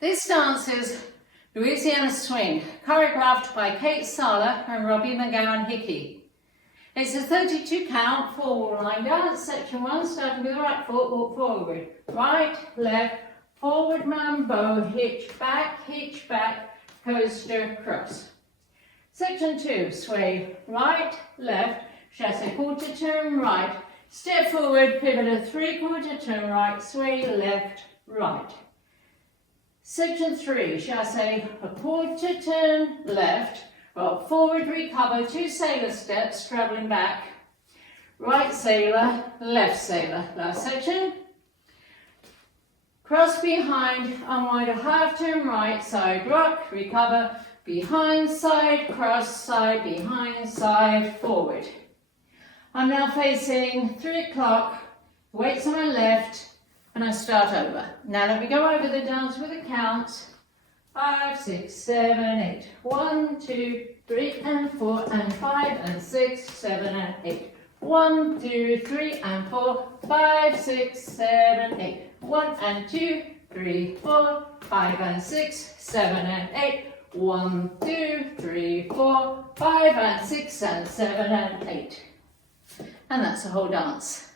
This dance is Louisiana Swing, choreographed by Kate Sala and Robbie McGowan Hickey. It's a 32 count, 4 line dance. Section 1, starting with the right foot, walk forward. Right, left, forward mambo, hitch back, coaster, cross. Section 2, sway right, left, chassé quarter turn right, step forward, pivot a 3/4 turn right, sway left, right. Section 3, chassé a quarter turn left, roll forward, recover, 2 sailor steps, travelling back, right sailor, left sailor. Last section. Cross behind, unwind a half turn right, side rock, recover, behind, side, cross, side, behind, side, forward. I'm now facing 3 o'clock, weights on my left, and I start over. Now let me go over the dance with a count. 5, 6, 7, 8. 1, 2, 3 and 4 and 5 and 6, 7 and 8. 1, 2, 3 and 4, 5, 6, 7, 8. 1 and 2, 3, 4, 5 and 6, 7 and 8. 1, 2, 3, 4, 5 and 6 and 7 and 8. And that's the whole dance.